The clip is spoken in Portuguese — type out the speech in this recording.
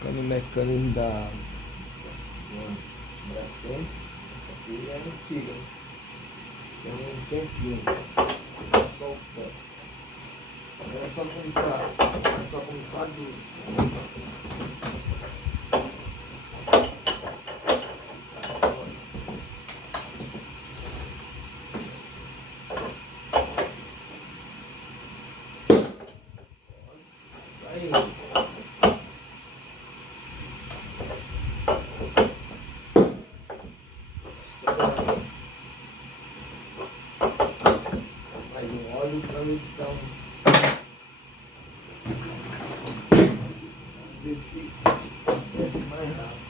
Cano mecânico da Brastemp. Essa aqui é antiga, né? Tem um tempinho. Só o pé. Agora é só comprar duro. Saindo. Mais um óleo para ver se dá ver se desce mais rápido.